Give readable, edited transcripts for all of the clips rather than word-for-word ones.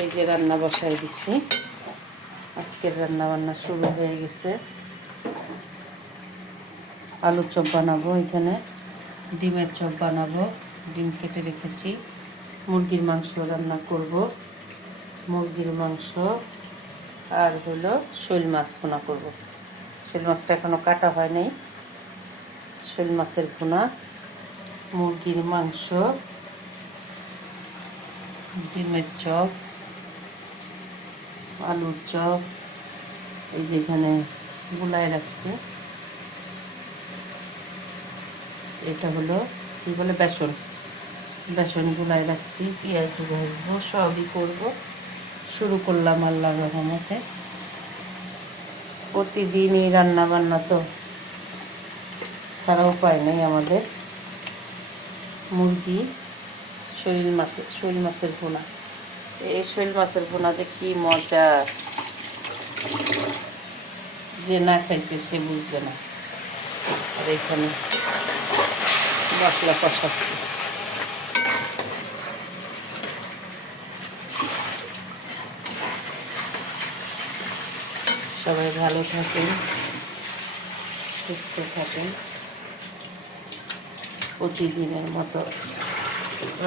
এই যে রান্না বসাই দিচ্ছি। আজকের রান্না বান্না শুরু হয়ে গেছে। আলুর চপ বানাবো, এখানে ডিমের চপ বানাবো, ডিম কেটে রেখেছি। মুরগির মাংস রান্না করব, মুরগির মাংস আর হলো শোল মাছ ভুনা করব। শোল মাছটা এখনও কাটা হয় নাই। শোল মাছের ভুনা, মুরগির মাংস, ডিমের চপ, আলুর চপ, এই যেখানে গুলায় রাখছে, এটা হলো কি বলে বেসন, বেসন গুলায় রাখছি। পেঁয়াজ ভাজবো, সবই করব। শুরু করলাম আল্লাহর রহমতে। প্রতিদিনই রান্না বান্না তো ছাড়া উপায় নেই আমাদের। মুরগি, শোল মাছের ভুনা। এই শোল মাছের ভুনা যে কি মজা, যে না খাইছে সে বুঝবে না। আর এখানে মশলা কষাচ্ছি। সবাই ভালো থাকেন, সুস্থ থাকেন। প্রতিদিনের মতো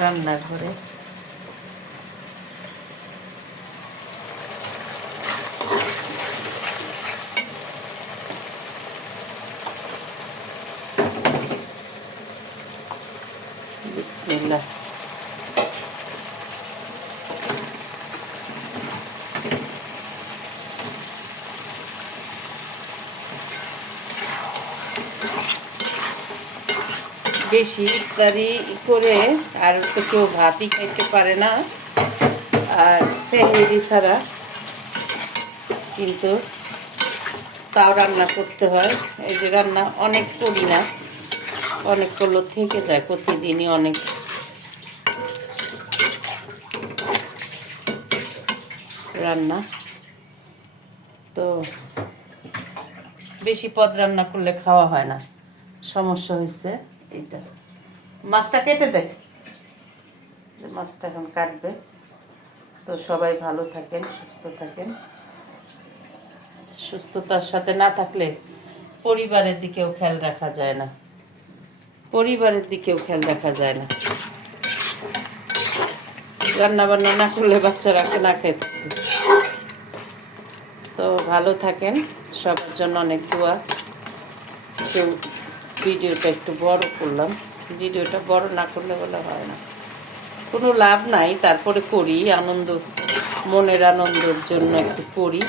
রান্নাঘরে বিসমিল্লাহ। বেশি ইফতারি করে আর তো কেউ ভাতই খাইতে পারে না, আর সেহরি ছাড়া কিন্তু তাও রান্না করতে হয়। এই যে রান্না অনেক করি না, অনেক করলেও থেকে যায়, প্রতিদিনই অনেক রান্না। তো বেশি পদ রান্না করলে খাওয়া হয় না, সমস্যা হয়েছে এইটা। মাছটা কেটে দেয়, মাছটা এখন কাটবে। তো সবাই ভালো থাকেন, সুস্থ থাকেন। সুস্থতার সাথে না থাকলে পরিবারের দিকেও খেয়াল রাখা যায় না, পরিবারের দিকেও খেয়াল রাখা যায় না। রান্না বান্না না করলে বাচ্চারা না খেয়ে থাকে। তো ভালো থাকেন, সবার জন্য অনেক দোয়া। কেউ ভিডিওটা একটু বড় করলাম, ভিডিওটা বড় না করলে বলে হয় না, কোনো লাভ নাই। তারপরে করি আনন্দ, মনের আনন্দের জন্য একটু করি।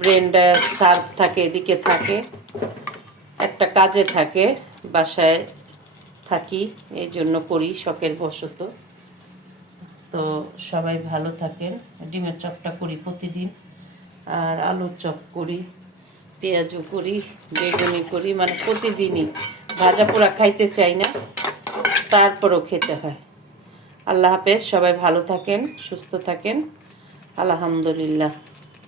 ব্রেনটা সার্ভ থাকে, এদিকে থাকে, একটা কাজে থাকে, বাসায় থাকি, এই জন্য করি শখের বশত। তো সবাই ভালো থাকেন। ডিমের চপটা করি প্রতিদিন, আর আলুর চপ করি, পেঁয়াজও করি, বেগুনি করি, মানে প্রতিদিনই। ভাজা পোড়া খাইতে চাই না, তারপরও খেতে হয়। আল্লাহ হাফেজ, সবাই ভালো থাকেন, সুস্থ থাকেন। আলহামদুলিল্লাহ।